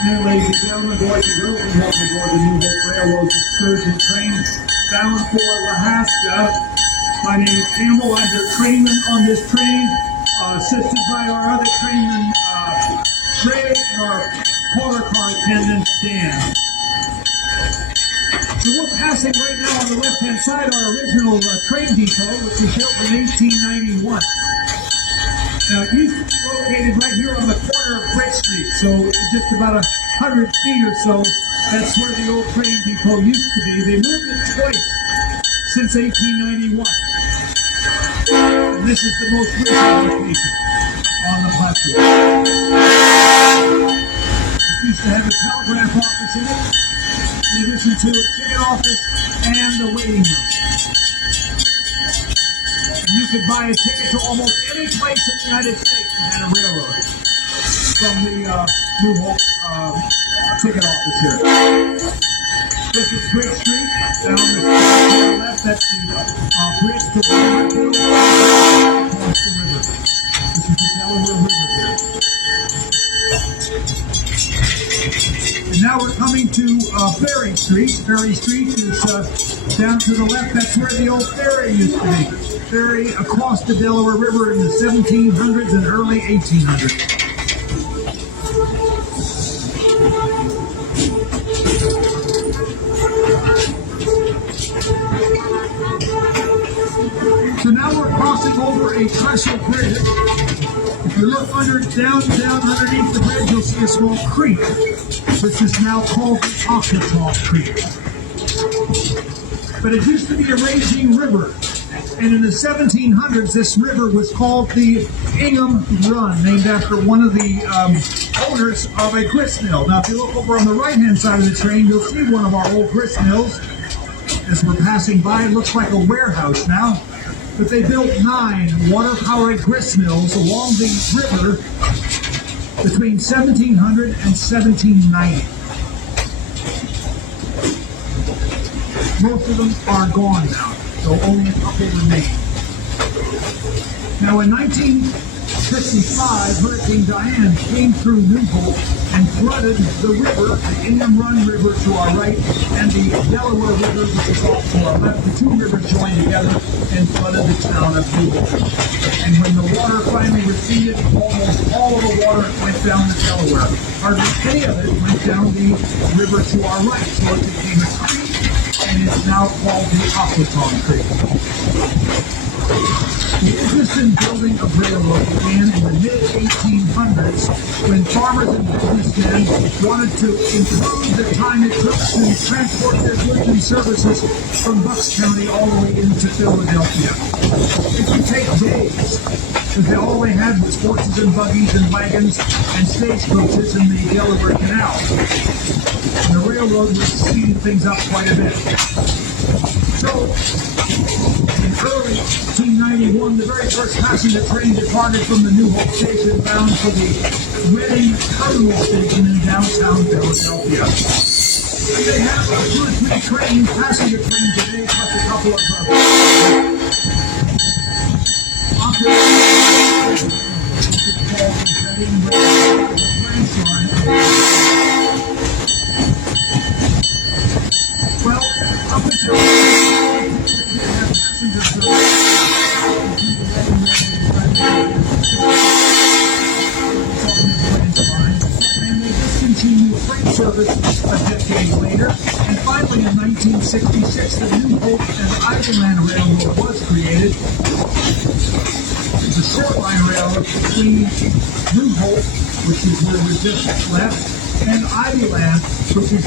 afternoon, ladies and gentlemen, boys and girls. We welcome aboard the New Hope Railroad's excursion train bound for Alaska. My name is Campbell. I'm the trainman on this train, assisted by our other trainman, Ray, and our quarter car attendant, Dan. So we're passing right now on the left-hand side our original train depot, which was built in 1891. Now, it used to be located right here on the corner of Bridge Street, so just about 100 feet or so, that's where the old train depot used to be. They moved it twice since 1891. And this is the most recent location on the platform. It used to have a telegraph office in it, in addition to a ticket office and a waiting room. You could buy a ticket to almost any place in the United States that had a railroad from the New Hope ticket office here. This is Bridge Street. Down the left, that's the bridge to the river across the river. This is the Delaware River here. And now we're coming to Ferry Street. Ferry Street is down to the left. That's where the old ferry used to be. Ferry across the Delaware River in the 1700s and early 1800s. So now we're crossing over a trestle bridge. If you look down underneath the bridge, you'll see a small creek. This is now called the Occotaw Creek. But it used to be a raging river. And in the 1700s, this river was called the Ingham Run, named after one of the owners of a grist mill. Now, if you look over on the right-hand side of the train, you'll see one of our old grist mills. As we're passing by, it looks like a warehouse now. But they built 9 water-powered grist mills along the river between 1700 and 1790. Most of them are gone now, so only a couple remain. Now, in 1955, Hurricane Diane came through New Hope and flooded the river, the Ingham Run River to our right, and the Delaware River, which is off to our left. The two rivers joined together and flooded the town of New Hope. And when the water finally receded, almost all of the water went down the Delaware. Hardly any of it went down the river to our right, so it became a creek, and it's now called the Occotaw Creek. The interest in building a railroad began in the mid-1800s when farmers and businessmen wanted to improve the time it took to transport their goods and services from Bucks County all the way into Philadelphia. It could take days, because all they had was horses and buggies and wagons and stagecoaches in the Delaware Canal. And the railroad was speeding things up quite a bit. So, in early 1891, the very first passenger train departed from the New Hope station bound for the Reading Terminal Station in downtown Philadelphia. And they have 2 or 3 trains, passenger trains today, plus a couple of well, up until passenger and they discontinued freight service a decade later. And finally, in 1966, the New Hope Ivyland Railroad was created. The short line railroad between New Hope, which is where we just left, and Ivyland, which is